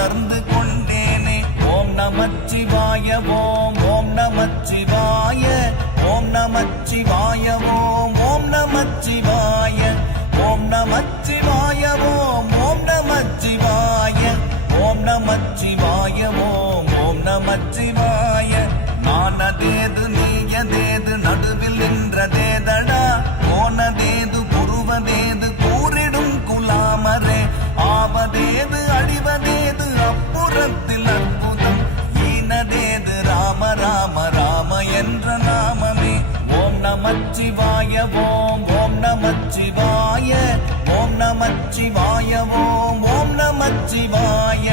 உணர்ந்து கொண்டேனே. ஓம் நமச்சிவாய ஓம் ஓம் நமச்சிவாய ஓம் நமச்சிவாய ஓம் ஓம் நமச்சிவாய ஓம் நமச்சிவாய ஓம் ஓம் நமச்சிவாய ஓம் நமச்சிவாய ஓம் ஓம் நமச்சிவாய. நானதேது நீயதேது நடுவில் நின்றதேதடா, போனதேது புருவதேது கூறிடும் குலாமரே, ஆவதேது அழிவதேது அப்புறத்தில் அற்புதம், ஈனதேது ராம ராம ராம என்ற நாமமே. ஓம் நமச்சிவாய ஓம் ஓம் நமச்சிவாய ஓம் நமச்சிவாய ஓம் ஓம் நமச்சிவாய